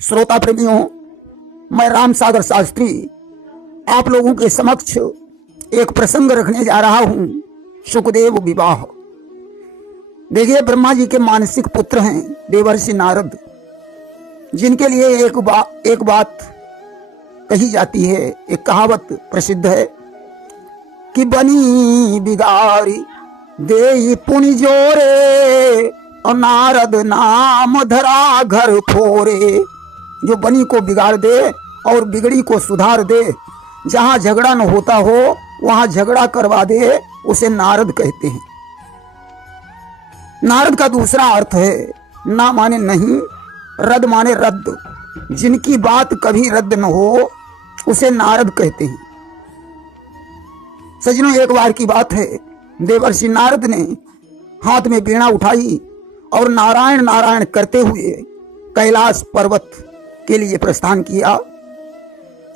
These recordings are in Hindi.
श्रोता प्रेमियों, मैं राम सागर शास्त्री आप लोगों के समक्ष एक प्रसंग रखने जा रहा हूं। सुखदेव विवाह। देखिए, ब्रह्मा जी के मानसिक पुत्र हैं देवर्षि नारद, जिनके लिए एक बात कही जाती है, एक कहावत प्रसिद्ध है कि बनी बिगारी दे पुनि जोरे और नारद नाम धरा घर फोरे। जो बनी को बिगाड़ दे और बिगड़ी को सुधार दे, जहां झगड़ा न होता हो वहां झगड़ा करवा दे, उसे नारद कहते हैं। नारद का दूसरा अर्थ है ना माने नहीं, रद माने रद्द। जिनकी बात कभी रद्द न हो उसे नारद कहते हैं। सजनों, एक बार की बात है, देवर्षि नारद ने हाथ में वीणा उठाई और नारायण नारायण करते हुए कैलाश पर्वत के लिए प्रस्थान किया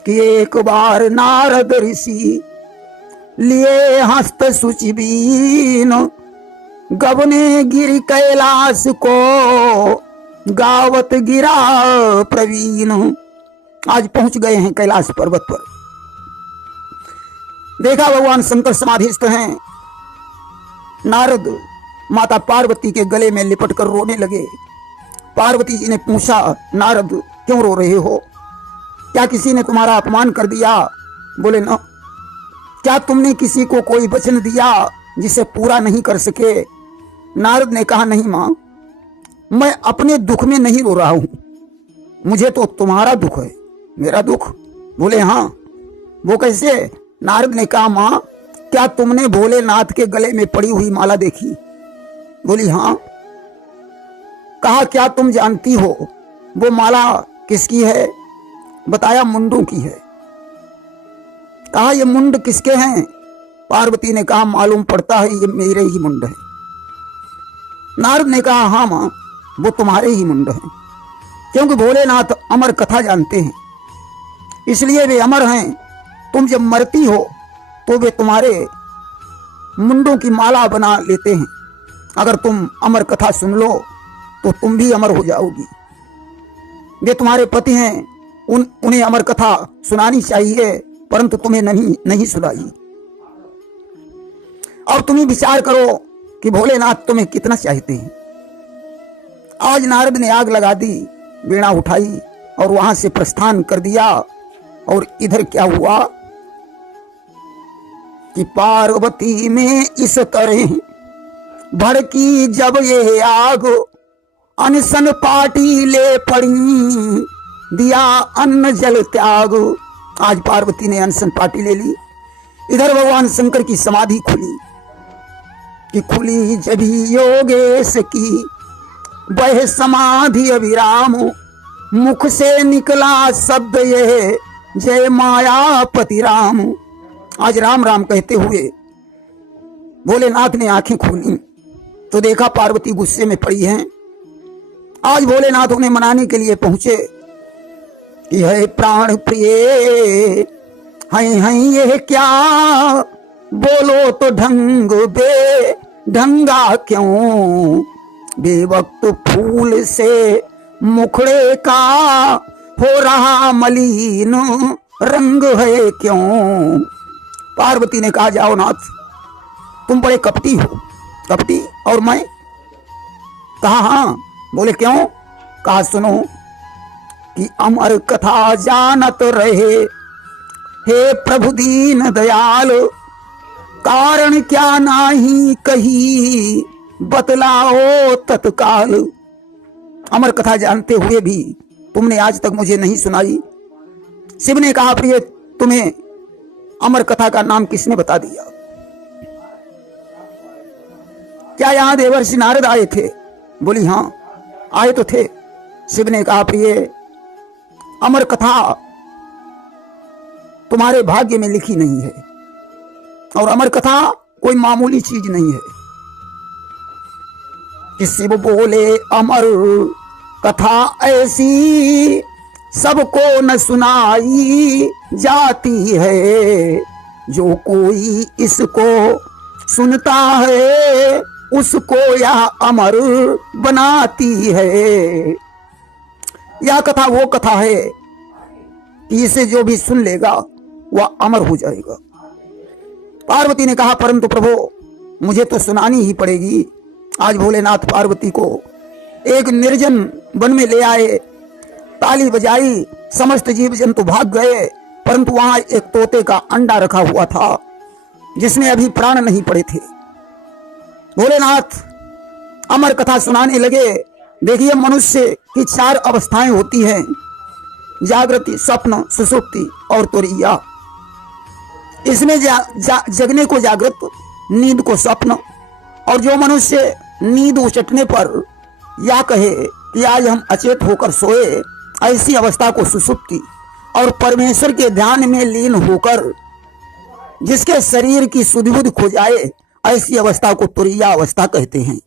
कि एक बार नारद ऋषि लिए हस्त सुचिबीन, गबने गिरी कैलाश को गावत गिरा प्रवीण। आज पहुंच गए हैं कैलाश पर्वत पर। देखा भगवान शंकर समाधिस्थ हैं। नारद माता पार्वती के गले में लिपट कर रोने लगे। पार्वती जी ने पूछा, नारद क्यों रो रहे हो? क्या किसी ने तुम्हारा अपमान कर दिया? बोले न। क्या तुमने किसी को कोई वचन दिया जिसे पूरा नहीं कर सके? नारद ने कहा, नहीं मां, मैं अपने दुख में नहीं रो रहा हूं, मुझे तो तुम्हारा दुख है। मेरा दुख? बोले हाँ। वो कैसे? नारद ने कहा, मां, क्या तुमने भोलेनाथ के गले में पड़ी हुई माला देखी? बोली हाँ। कहा, क्या तुम जानती हो वो माला किसकी है? बताया, मुंडों की है। कहा, ये मुंड किसके हैं? पार्वती ने कहा, मालूम पड़ता है ये मेरे ही मुंड है। नारद ने कहा, हाँ मां, वो तुम्हारे ही मुंड हैं, क्योंकि भोलेनाथ अमर कथा जानते हैं, इसलिए वे अमर हैं। तुम जब मरती हो तो वे तुम्हारे मुंडों की माला बना लेते हैं। अगर तुम अमर कथा सुन लो तो तुम भी अमर हो जाओगी। वे तुम्हारे पति हैं, उन्हें अमर कथा सुनानी चाहिए, परंतु तुम्हें नहीं सुनाई। अब तुम्हें विचार करो कि भोलेनाथ तुम्हें कितना चाहते हैं। आज नारद ने आग लगा दी, वीणा उठाई और वहां से प्रस्थान कर दिया। और इधर क्या हुआ कि पार्वती में इस तरह भड़की जब ये आग, अनशन पाटी ले पड़ी, दिया अन्न जल त्याग। आज पार्वती ने अनशन पाटी ले ली। इधर भगवान शंकर की समाधि खुली कि खुली जब योगेश की वह समाधि अभिराम, मुख से निकला शब्द ये जय मायापति राम। आज राम राम कहते हुए भोलेनाथ ने आंखें खोली तो देखा पार्वती गुस्से में पड़ी हैं। आज भोलेनाथ उन्हें मनाने के लिए पहुंचे कि है प्राण प्रिय, हैं ये क्या बोलो तो ढंग बे ढंगा क्यों, बेवक्त फूल से मुखड़े का हो रहा मलिन रंग है क्यों। पार्वती ने कहा, जाओ नाथ, तुम बड़े कपटी हो। कपटी? और मैं? कहा हाँ। बोले क्यों? कहा सुनो कि अमर कथा जानत रहे हे प्रभु दीन दयाल, कारण क्या नाही कही बतलाओ तत्काल। अमर कथा जानते हुए भी तुमने आज तक मुझे नहीं सुनाई। शिव ने कहा, प्रिय, तुम्हें अमर कथा का नाम किसने बता दिया? क्या यहां देवर्षि नारद आए थे? बोली हाँ, आए तो थे। शिव ने कहा, प्रिय, अमर कथा तुम्हारे भाग्य में लिखी नहीं है, और अमर कथा कोई मामूली चीज नहीं है। कि शिव बोले अमर कथा ऐसी सबको न सुनाई जाती है, जो कोई इसको सुनता है उसको यह अमर बनाती है। यह कथा वो कथा है कि इसे जो भी सुन लेगा वह अमर हो जाएगा। पार्वती ने कहा, परंतु प्रभु मुझे तो सुनानी ही पड़ेगी। आज भोलेनाथ पार्वती को एक निर्जन वन में ले आए, ताली बजाई, समस्त जीव जंतु भाग गए, परंतु वहां एक तोते का अंडा रखा हुआ था जिसमें अभी प्राण नहीं पड़े थे। भोलेनाथ अमर कथा सुनाने लगे। देखिए, मनुष्य की 4 अवस्थाएं होती हैं, जागृति, स्वप्न, सुषुप्ति और तुरीया। इसमें जगने को जागृत, नींद को स्वप्न, और जो मनुष्य नींद उचटने पर या कहे कि आज हम अचेत होकर सोए, ऐसी अवस्था को सुषुप्ति, और परमेश्वर के ध्यान में लीन होकर जिसके शरीर की सुधिबुध खो जाए, ऐसी अवस्था को तुरीया अवस्था कहते हैं।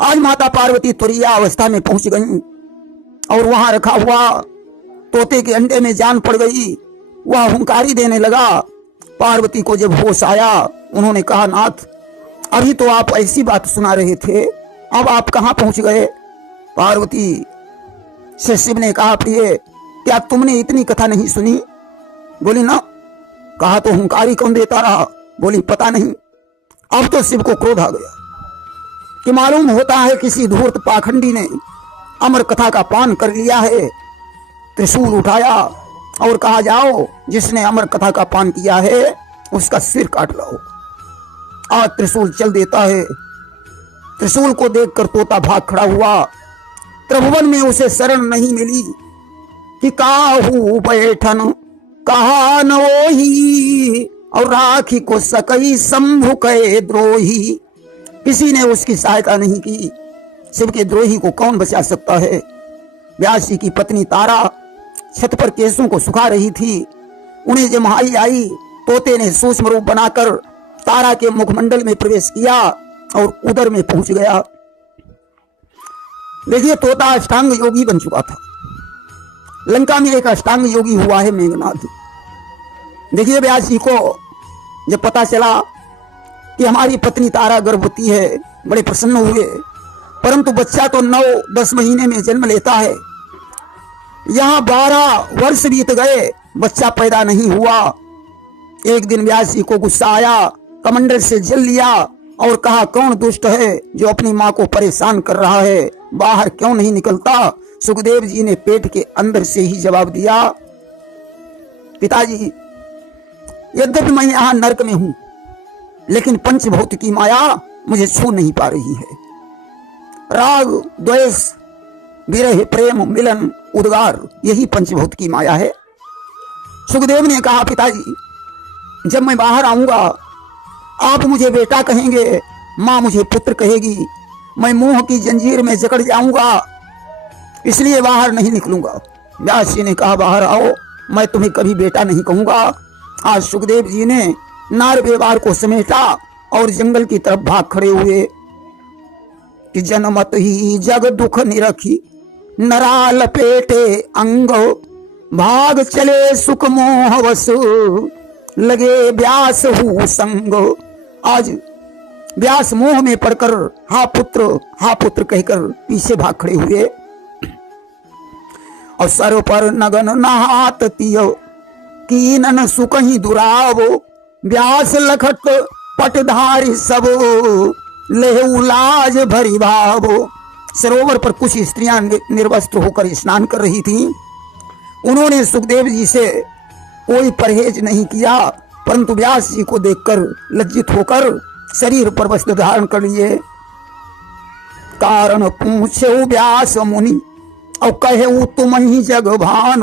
आज माता पार्वती तुरीया अवस्था में पहुंच गई और वहां रखा हुआ तोते के अंडे में जान पड़ गई। वह हुंकारी देने लगा। पार्वती को जब होश आया, उन्होंने कहा, नाथ अभी तो आप ऐसी बात सुना रहे थे, अब आप कहां पहुंच गए? पार्वती से शिव ने कहा, प्रिय क्या तुमने इतनी कथा नहीं सुनी? बोली ना। कहा तो हुंकारी कौन देता रहा? बोली पता नहीं। अब तो शिव को क्रोध आ गया कि मालूम होता है किसी धूर्त पाखंडी ने अमर कथा का पान कर लिया है। त्रिशूल उठाया और कहा, जाओ जिसने अमर कथा का पान किया है उसका सिर काट लाओ। आज त्रिशूल चल देता है। त्रिशूल को देखकर तोता भाग खड़ा हुआ। त्रिभुवन में उसे शरण नहीं मिली कि काहू बैठन कहा न वही, और राखी को सकई शंभु कहे द्रोही। किसी ने उसकी सहायता नहीं की। शिव के द्रोही को कौन बचा सकता है? व्यास जी की पत्नी तारा छत पर केसों को सुखा रही थी। उन्हें जब महाई आई, तोते ने सूक्ष्म रूप बनाकर तारा के मुखमंडल में प्रवेश किया और उदर में पहुंच गया। देखिए, तोता अष्टांग योगी बन चुका था। लंका में एक अष्टांग योगी हुआ है, मेघनाथ। देखिए, व्यास जी को जब पता चला कि हमारी पत्नी तारा गर्भवती है, बड़े प्रसन्न हुए, परंतु बच्चा तो 9-10 महीने में जन्म लेता है। यहां 12 वर्ष बीत गए, बच्चा पैदा नहीं हुआ। एक दिन व्यास जी को गुस्सा आया, कमंडल से जल लिया और कहा, कौन दुष्ट है जो अपनी मां को परेशान कर रहा है, बाहर क्यों नहीं निकलता? सुखदेव जी ने पेट के अंदर से ही जवाब दिया, पिताजी यद्यपि मैं यहां नरक में हूं, लेकिन पंचभूत की माया मुझे छू नहीं पा रही है। राग, द्वेष, विरह, प्रेम, मिलन, उद्गार, यही पंचभूत की माया है। सुखदेव ने कहा, पिताजी जब मैं बाहर आऊंगा आप मुझे बेटा कहेंगे, मां मुझे पुत्र कहेगी, मैं मोह की जंजीर में जकड़ जाऊंगा, इसलिए बाहर नहीं निकलूंगा। व्यास जी ने कहा, बाहर आओ, मैं तुम्हें कभी बेटा नहीं कहूंगा। आज सुखदेव जी ने नार व्यवहार को समेटा और जंगल की तरफ भाग खड़े हुए कि जनमत ही जग दुख निरखी, नरा लपेटे अंग, भाग चले सुख मोह वस, लगे व्यास हु संग। आज व्यास मोह में पड़कर हा पुत्र कहकर पीछे भाग खड़े हुए। और सर पर नगन नहात तिय कीनन सुकही दुराव, व्यास लखट पटधारी सब, लेहु लाज भरी भाव। सरोवर पर कुछ स्त्रियां निर्वस्त्र होकर स्नान कर रही थीं। उन्होंने सुखदेव जी से कोई परहेज नहीं किया, परंतु व्यास जी को देखकर लज्जित होकर शरीर पर वस्त्र धारण कर लिए। कारण पूछे व्यास मुनि और कहे तुम ही जग भान,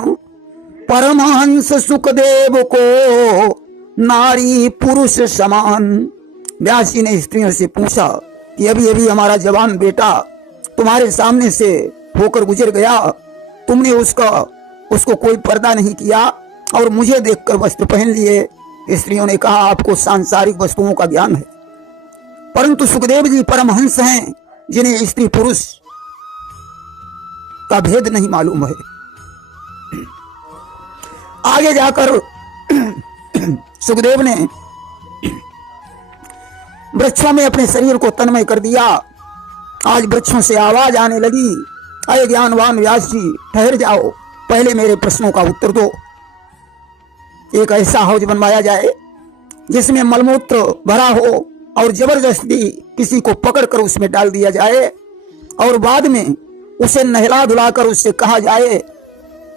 परमहंस सुखदेव को नारी पुरुष समान। व्यास जी ने स्त्रियों से पूछा कि अभी अभी हमारा जवान बेटा तुम्हारे सामने से होकर गुजर गया, तुमने उसको कोई पर्दा नहीं किया और मुझे देखकर वस्त्र पहन लिए। स्त्रियों ने कहा, आपको सांसारिक वस्तुओं का ज्ञान है, परंतु सुखदेव जी परमहंस हैं जिन्हें स्त्री पुरुष का भेद नहीं मालूम है। आगे जाकर सुखदेव ने वृक्षों में अपने शरीर को तन्मय कर दिया। आज वृक्षों से आवाज आने लगी अरे ज्ञानवान व्यास जी, ठहर जाओ, पहले मेरे प्रश्नों का उत्तर दो। एक ऐसा हौज बनवाया जाए जिसमें मलमूत्र भरा हो और जबरदस्ती किसी को पकड़कर उसमें डाल दिया जाए और बाद में उसे नहला धुलाकर उससे कहा जाए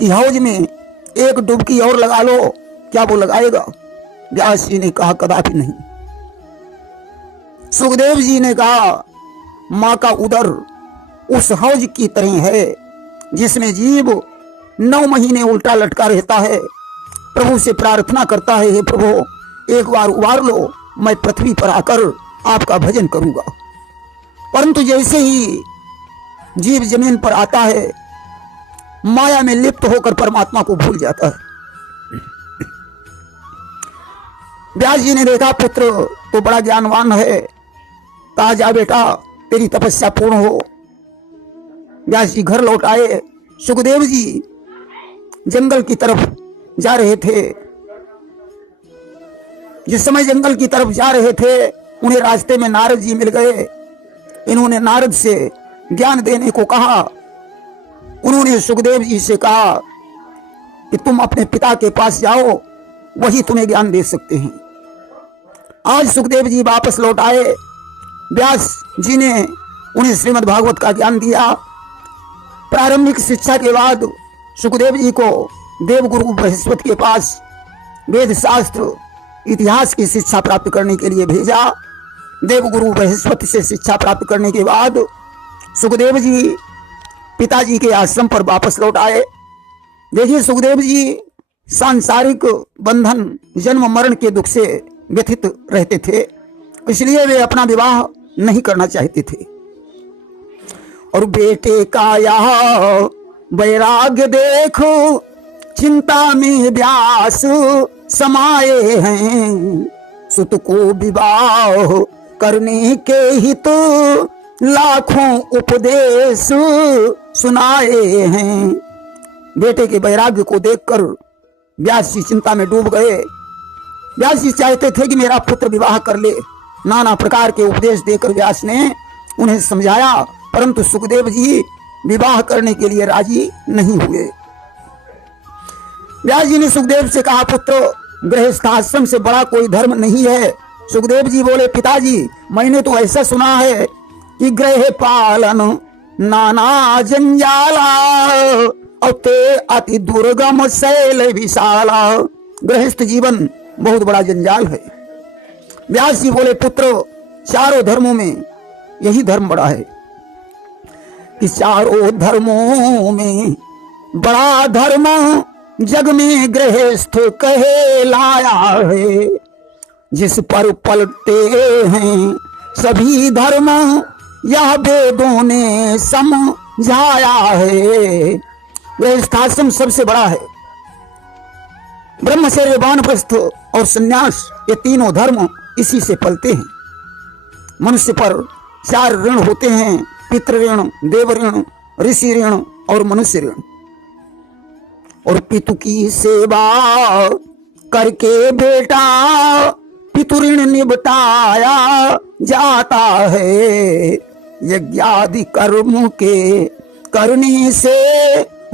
कि हौज में एक डुबकी और लगा लो, क्या वो लगाएगा? व्यास जी ने कहा कदापि नहीं। सुखदेव जी ने कहा मां का उदर उस हौज की तरह है जिसमें जीव 9 महीने उल्टा लटका रहता है, प्रभु से प्रार्थना करता है, हे प्रभु एक बार उबार लो, मैं पृथ्वी पर आकर आपका भजन करूंगा। परंतु जैसे ही जीव जमीन पर आता है, माया में लिप्त होकर परमात्मा को भूल जाता है। व्यास जी ने देखा पुत्र तो बड़ा ज्ञानवान है, कहा जा बेटा तेरी तपस्या पूर्ण हो। व्यास जी घर लौट आए। सुखदेव जी जंगल की तरफ जा रहे थे। जिस समय जंगल की तरफ जा रहे थे उन्हें रास्ते में नारद जी मिल गए। इन्होंने नारद से ज्ञान देने को कहा। उन्होंने सुखदेव जी से कहा कि तुम अपने पिता के पास जाओ, वही तुम्हें ज्ञान दे सकते हैं। आज सुखदेव जी वापस लौट आए। व्यास जी ने उन्हें श्रीमद् भागवत का ज्ञान दिया। प्रारंभिक शिक्षा के बाद सुखदेव जी को देवगुरु बृहस्पति के पास वेद शास्त्र इतिहास की शिक्षा प्राप्त करने के लिए भेजा। देवगुरु बृहस्पति से शिक्षा प्राप्त करने के बाद सुखदेव जी पिताजी के आश्रम पर वापस लौट आए। देखिए सुखदेव जी सांसारिक बंधन जन्म मरण के दुख से व्यथित रहते थे, इसलिए वे अपना विवाह नहीं करना चाहते थे। और बेटे का यह वैराग्य देखो, चिंता में व्यास समाये हैं, सुत को विवाह करने के हित लाखों उपदेश सुनाए हैं। बेटे के वैराग्य को देखकर व्यास जी चिंता में डूब गए। व्यास जी चाहते थे कि मेरा पुत्र विवाह कर ले। नाना प्रकार के उपदेश देकर व्यास ने उन्हें समझाया, परंतु सुखदेव जी विवाह करने के लिए राजी नहीं हुए। व्यास जी ने सुखदेव से कहा पुत्र गृहस्थाश्रम से बड़ा कोई धर्म नहीं है। सुखदेव जी बोले पिताजी मैंने तो ऐसा सुना है कि गृह पालन नाना जंजाला और ते अति दुर्गम शैल विशाला। गृहस्थ जीवन बहुत बड़ा जंजाल है। व्यास जी बोले पुत्र चारों धर्मों में यही धर्म बड़ा है कि चारों धर्मों में बड़ा धर्म जग में गृहस्थ कहे लाया है। जिस पर पलटते हैं सभी धर्म यह वेदों ने समझाया है। गृहस्थाश्रम सबसे बड़ा है। ब्रह्मचर्य वानप्रस्थ और संन्यास ये तीनों धर्म इसी से पलते हैं। मनुष्य पर 4 ऋण होते हैं, पितृ ऋण, देव ऋण, ऋषि ऋण और मनुष्य ऋण। और पितु की सेवा करके बेटा पितु ऋण निपटाया जाता है। यज्ञादि कर्म के करने से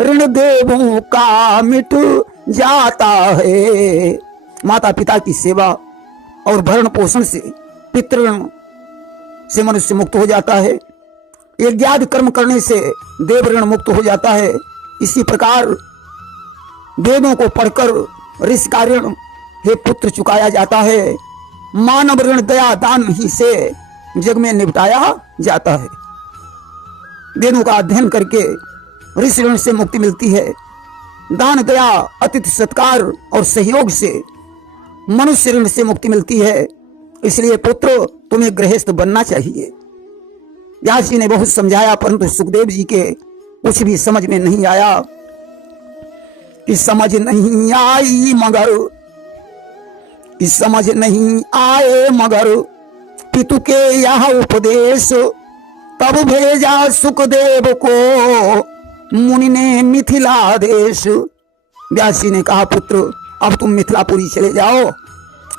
ऋण देवों का मिट जाता है। माता पिता की सेवा और भरण पोषण से पितृ से मनुष्य मुक्त हो जाता है। यज्ञादि कर्म करने से देव ऋण मुक्त हो जाता है। इसी प्रकार वेदों को पढ़कर ऋषि का ऋण हे पुत्र चुकाया जाता है। मानव ऋण दया दान ही से जग में निपटाया जाता है। वेदों का अध्ययन करके ऋषि ऋण से मुक्ति मिलती है। दान दया अतिथि सत्कार और सहयोग से मनुष्य ऋण से मुक्ति मिलती है। इसलिए पुत्र तुम्हें गृहस्थ बनना चाहिए। व्यास जी ने बहुत समझाया परंतु सुखदेव जी के कुछ भी समझ में नहीं आया। कि समझ नहीं आई मगर कि समझ नहीं आए मगर पितु के यह उपदेश तब भेजा सुखदेव को मुनि ने मिथिला देश। व्यास जी ने कहा पुत्र अब तुम मिथिलापुरी चले जाओ,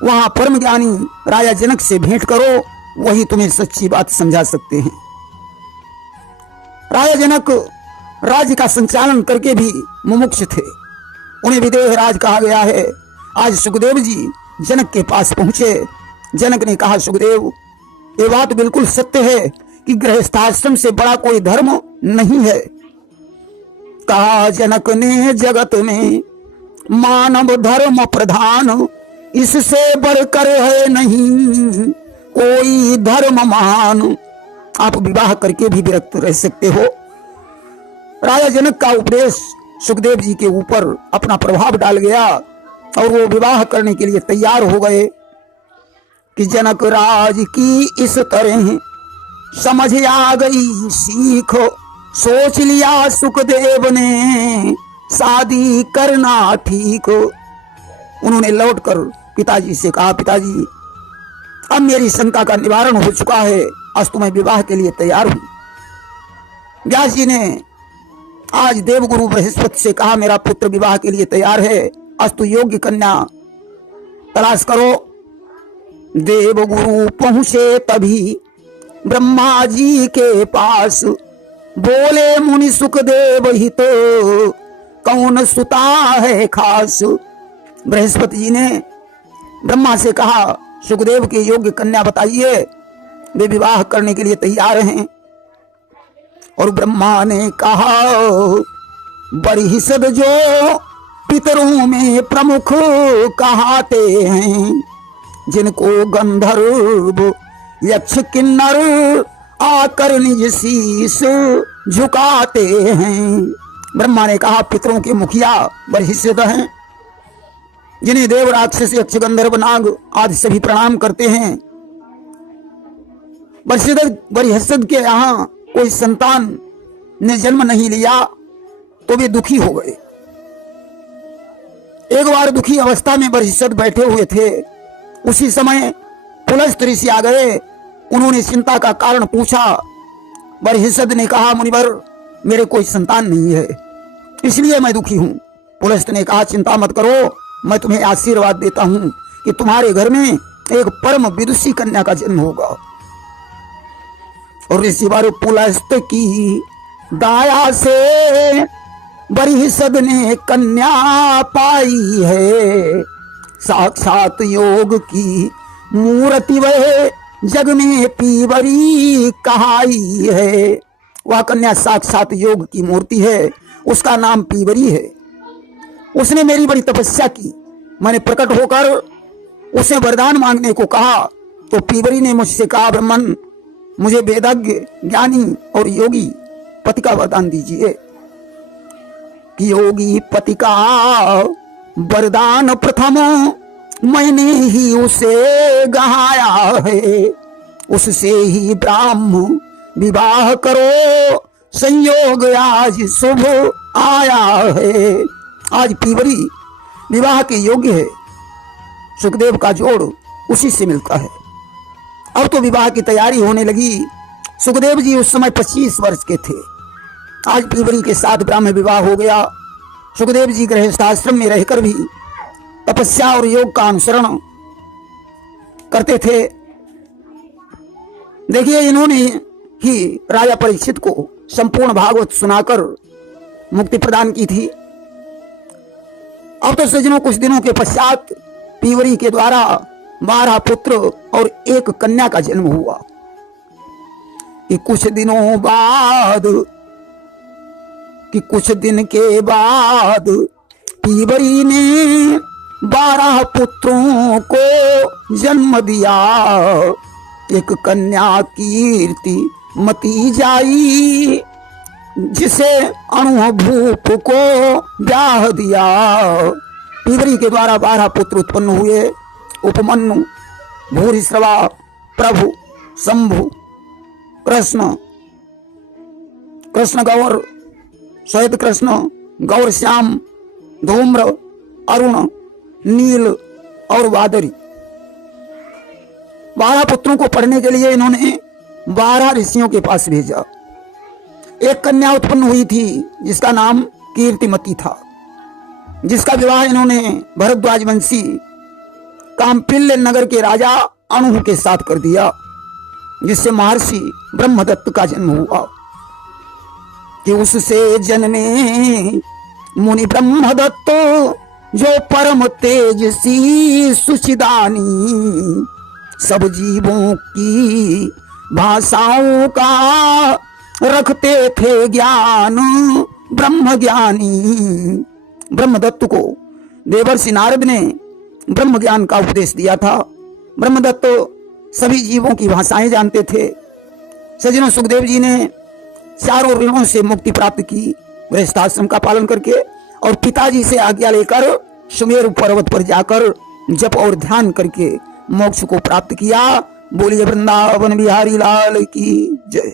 वहां परम ज्ञानी राजा जनक से भेंट करो, वही तुम्हें सच्ची बात समझा सकते हैं। राजा जनक राज्य का संचालन करके भी मुमुक्ष थे। उन्हें विदेह राज कहा गया है। आज सुखदेव जी जनक के पास पहुंचे। जनक ने कहा, सुखदेव, ये बात बिल्कुल सत्य है कि गृहस्थाश्रम से बड़ा कोई धर्म नहीं है। कहा जनक ने, जगत में मानव धर्म प्रधान, इससे बढ़कर है नहीं कोई धर्म महान। आप विवाह करके भी विरक्त रह सकते हो। राजा जनक का उपदेश सुखदेव जी के ऊपर अपना प्रभाव डाल गया और वो विवाह करने के लिए तैयार हो गए कि जनक राज की इस तरह समझ आ गई सीख, सोच लिया सुखदेव ने शादी करना ठीक। उन्होंने लौटकर पिताजी से कहा, पिताजी, अब मेरी शंका का निवारण हो चुका है, आज तो मैं विवाह के लिए तैयार हूं। व्यास जी ने आज देवगुरु बृहस्पति से कहा, मेरा पुत्र विवाह के लिए तैयार है, आज तो योग्य कन्या तलाश करो। देवगुरु पहुंचे तभी ब्रह्मा जी के पास, बोले मुनि सुखदेव ही तो कौन सुता है खास। बृहस्पति जी ने ब्रह्मा से कहा, सुखदेव के योग्य कन्या बताइए, वे विवाह करने के लिए तैयार हैं। और ब्रह्मा ने कहा, बरिहिसद जो पितरों में प्रमुख कहाते हैं, जिनको गंधर्व यक्ष किन्नर आकर निज शीश झुकाते हैं। ब्रह्मा ने कहा, पितरों के मुखिया बरिहिसद हैं, जिन्हें देव राक्षस यक्ष गंधर्व नाग आदि सभी प्रणाम करते हैं। बरिहिसद के यहाँ कोई संतान ने जन्म नहीं लिया तो वे दुखी हो गए। एक बार दुखी अवस्था में बरिहिसद बैठे हुए थे, उसी समय पुलस्त ऋषि आ गए। उन्होंने चिंता का कारण पूछा। बरिहिसद ने कहा, मुनिवर, मेरे कोई संतान नहीं है, इसलिए मैं दुखी हूं। पुलस्त ने कहा, चिंता मत करो, मैं तुम्हें आशीर्वाद देता हूं कि तुम्हारे घर में एक परम विदुषी कन्या का जन्म होगा। और ऋषि बार पुलस्त की दाया से बरिहिसद ने कन्या पाई है, साक्षात योग की मूर्ति वह जग में पीवरी कहाई है। वह कन्या साक्षात योग की मूर्ति है, उसका नाम पीवरी है। उसने मेरी बड़ी तपस्या की, मैंने प्रकट होकर उसे वरदान मांगने को कहा तो पीवरी ने मुझसे कहा, ब्राह्मण, मुझे वेदज्ञ ज्ञानी और योगी पति का वरदान दीजिए। कि योगी पति का वरदान प्रथम मैंने ही उसे गहाया है, उससे ही ब्राह्म विवाह करो, संयोग आज शुभ आया है। आज पीवरी विवाह के योग्य है, सुखदेव का जोड़ उसी से मिलता है। अब तो विवाह की तैयारी होने लगी। सुखदेव जी उस समय 25 वर्ष के थे। आज पीवरी के साथ ब्राह्म विवाह हो गया। सुखदेव जी गृहस्थाश्रम में रहकर भी तपस्या और योग का अनुसरण करते थे। देखिए, इन्होंने ही राजा परीक्षित को संपूर्ण भागवत सुनाकर मुक्ति प्रदान की थी। अब तो सज्जनों, कुछ दिनों के पश्चात पीवरी के द्वारा 12 पुत्र और 1 कन्या का जन्म हुआ। कि कुछ दिन के बाद पीवरी ने 12 पुत्रों को जन्म दिया। एक कन्या कीर्ति मती जाई, जिसे अनुभूप को ब्याह दिया। पीवरी के द्वारा 12 पुत्र उत्पन्न हुए। उपमन्यु, भूरिश्रवा, प्रभु, शंभु, कृष्ण, कृष्ण गौर, श्वेत कृष्ण, गौर श्याम, धूम्र, अरुण, नील और वादरी। 12 पुत्रों को पढ़ने के लिए इन्होंने 12 ऋषियों के पास भेजा। एक कन्या उत्पन्न हुई थी जिसका नाम कीर्तिमती था, जिसका विवाह इन्होंने भरद्वाज वंशी काम्पिल्य नगर के राजा अणु के साथ कर दिया, जिससे महर्षि ब्रह्मदत्त का जन्म हुआ। कि उससे जन्मे मुनि ब्रह्मदत्त, जो परम तेजसी सुचिदानी, सब जीवों की भाषाओं का रखते थे ज्ञान ब्रह्म ज्ञानी। ब्रह्मदत्त को देवर्षि नारद ने ब्रह्म ज्ञान का उपदेश दिया था। ब्रह्मदत्त सभी जीवों की भाषाएं जानते थे। सज्जनों, सुखदेव जी ने चारों ऋणों से मुक्ति प्राप्त की गृहस्थाश्रम का पालन करके, और पिताजी से आज्ञा लेकर सुमेरु पर्वत पर जाकर जप और ध्यान करके मोक्ष को प्राप्त किया। बोलिए वृंदावन बिहारी लाल की जय।